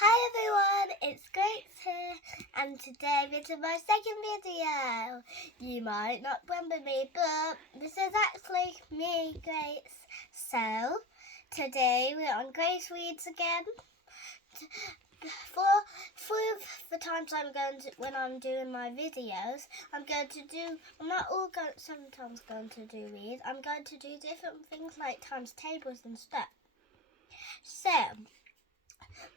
Hi everyone, it's Grace here, and today this is my second video. You might not remember me, but this is actually me, Grace. So, today we're on Grace Reads again. For the times when I'm doing my videos, I'm not sometimes going to do reads. I'm going to do different things like times tables and stuff. So,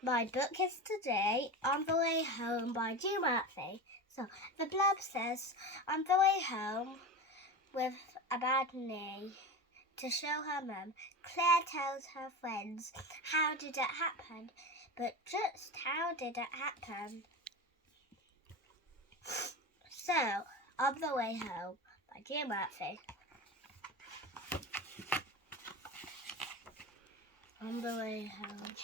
my book is today On the Way Home by G. Murphy. So the blurb says, on the way home with a bad knee to show her mum, Claire tells her friends, how did it happen? But just how did it happen? So, On the Way Home by G. Murphy. On the way home.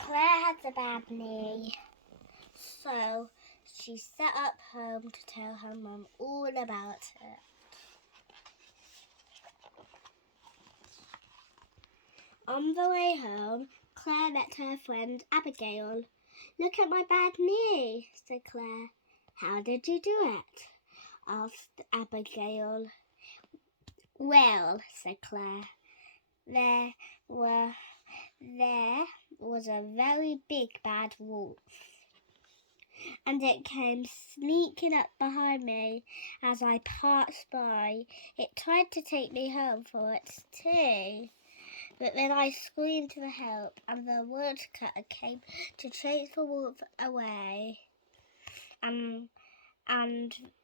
Claire has a bad knee, so she set up home to tell her mum all about it. On the way home, Claire met her friend Abigail. Look at my bad knee, said Claire. How did you do it? Asked Abigail. Well, said Claire, there was a very big bad wolf, and it came sneaking up behind me as I passed by. It tried to take me home for its tea, but then I screamed for help, and the woodcutter came to chase the wolf away. And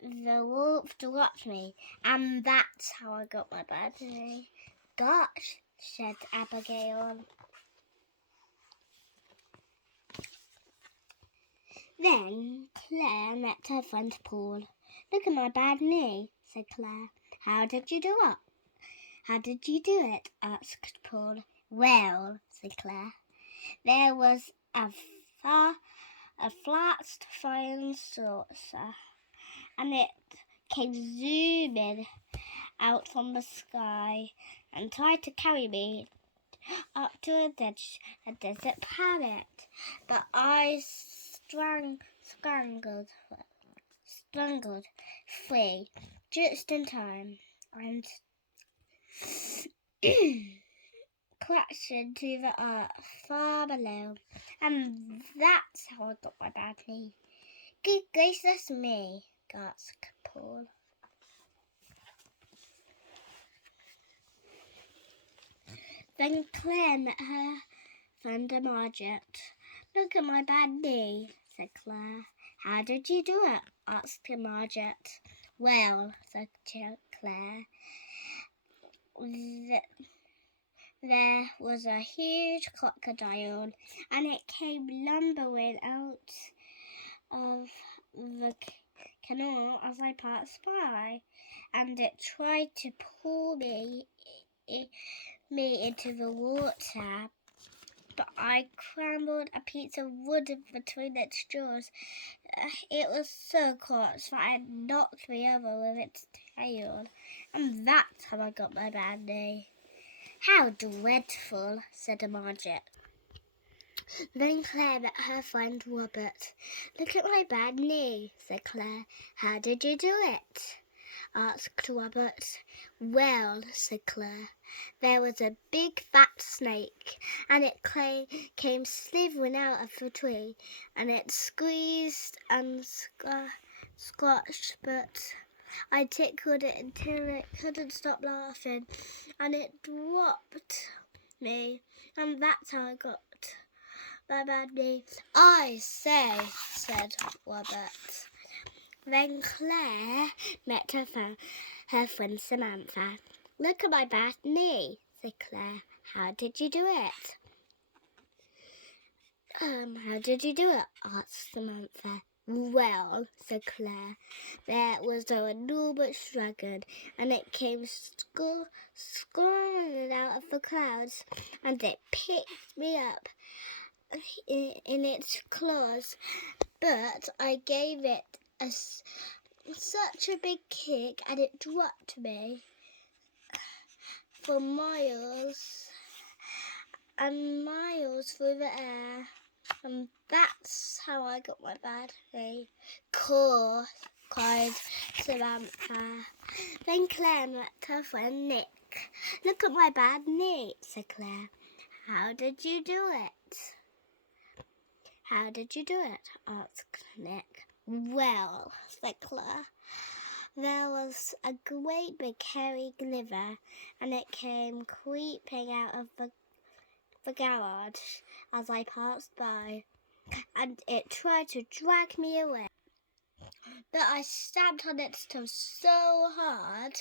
the wolf dropped me, and that's how I got my bad knee. Gosh, said Abigail. Then Claire met her friend Paul. Look at my bad knee, said Claire. How did you do it? How did you do it? Asked Paul. Well, said Claire, there was a flat flying saucer, and it came zooming out from the sky and tried to carry me up to a desert planet, but I strangled free just in time and crashed into the earth far below, and that's how I got my bad knee. Good gracious me, gasped Paul. Then Claire met her friend Margaret. Look at my bad knee, said Claire. How did you do it? Asked Margaret. Well, said Claire, there was a huge crocodile, and it came lumbering out of the canal as I passed by, and it tried to pull me into the water, but I crambled a piece of wood between its jaws. It was so close that it knocked me over with its tail, and that's how I got my bad knee. How dreadful, said Margaret. Then Claire met her friend Robert. Look at my bad knee, said Claire. How did you do it? Asked Robert. Well, said Claire, there was a big fat snake, and it came slithering out of the tree, and it squeezed and scratched, but I tickled it until it couldn't stop laughing, and it dropped me, and that's how I got my bad knee. I say, said Robert. Then Claire met her friend Samantha. Look at my bad knee, said Claire. How did you do it? How did you do it? Asked Samantha. Well, said Claire, there was an enormous dragon, and it came scurrying out of the clouds, and it picked me up in its claws, but I gave it such a big kick and it dropped me for miles and miles through the air. And that's how I got my bad knee. Cool, cried Samantha. Then Claire met her friend Nick. Look at my bad knee, said Claire. How did you do it? How did you do it? Asked Nick. Well, said Claire, there was a great big hairy liver and it came creeping out of the garage as I passed by, and it tried to drag me away. But I stamped on its toe so hard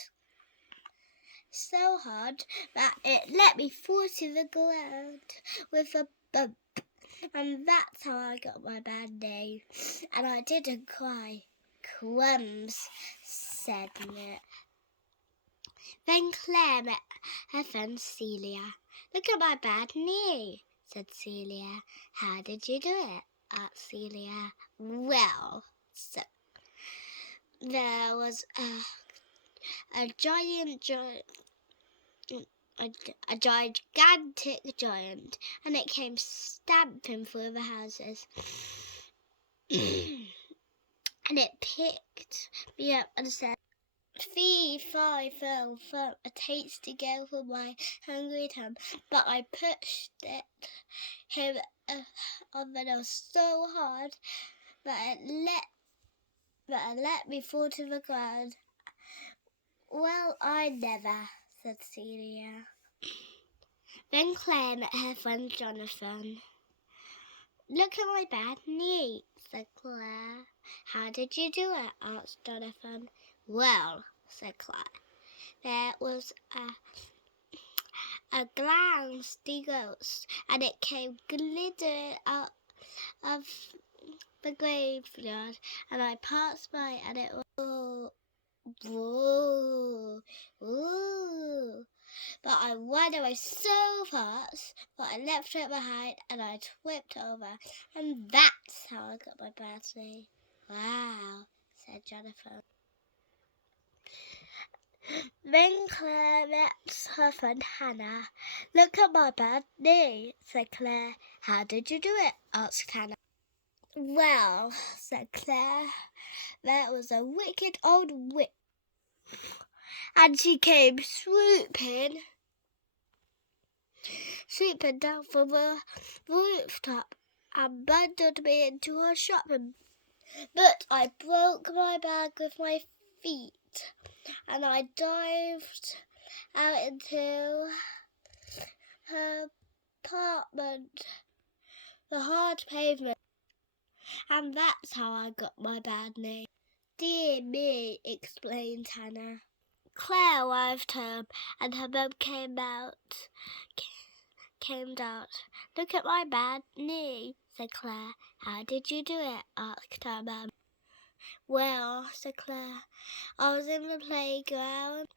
that it let me fall to the ground with a bump. And that's how I got my bad name. And I didn't cry. Crumbs, said Nick. Then Claire met her friend Celia. Look at my bad knee, said Celia. How did you do it? Asked Celia. Well, so there was a gigantic giant, and it came stamping through the houses. And it picked me up and said, Fee, fi, fo, fo, a tasty girl for my hungry tongue. But I pushed him on the nose so hard that it let me fall to the ground. Well, I never, said Celia. Then Claire met her friend Jonathan. Look at my bad knee, said Claire. How did you do it? Asked Jonathan. Well, said Claire, there was a glancey ghost, and it came glittering out of the graveyard, and I passed by, and it was whoa, whoa. But I ran away so fast that I left it behind, and I tripped over, and that's how I got my bad knee. Wow, said Jonathan. Then Claire met her friend Hannah. Look at my bad knee, said Claire. How did you do it? Asked Hannah. Well, said Claire, there was a wicked old witch, and she came swooping down from the rooftop and bundled me into her shop. But I broke my bag with my feet, and I dived out into her apartment, the hard pavement, and that's how I got my bad name. Dear me, explained Hannah. Claire waved her, and her mum came out. Look at my bad knee, said Claire. How did you do it? Asked her mum. Well, said Claire, I was in the playground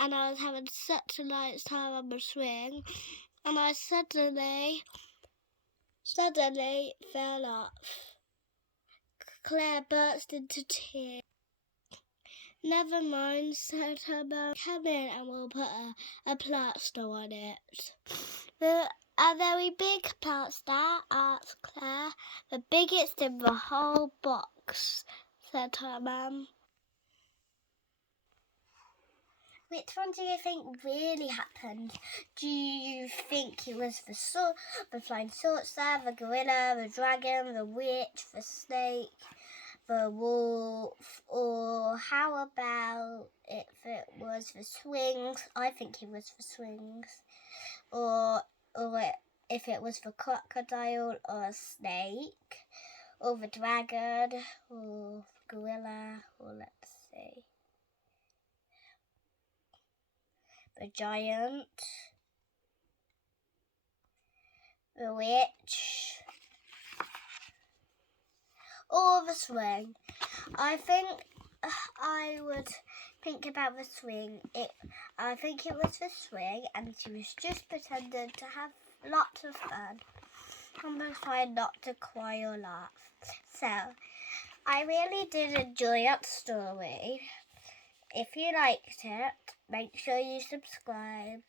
and I was having such a nice time on the swing, and I suddenly fell off. Claire burst into tears. Never mind, said her mum. Come in and we'll put a plaster on it. A very big plaster, asked Claire. The biggest in the whole box, said her mum. Which one do you think really happened? Do you think it was the flying saucer, the gorilla, the dragon, the witch, the snake, the wolf, or how about if it was the swings? I think it was the swings. Or if it was the crocodile or a snake, or the dragon, or gorilla, or let's see, the giant, the witch, or the swing. I think I would think about the swing. I think it was the swing, and she was just pretending to have lots of fun and was trying not to cry or laugh. So I really did enjoy that story. If you liked it, make sure you subscribe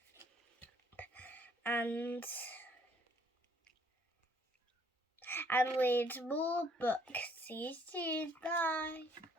and read more books. See you soon. Bye.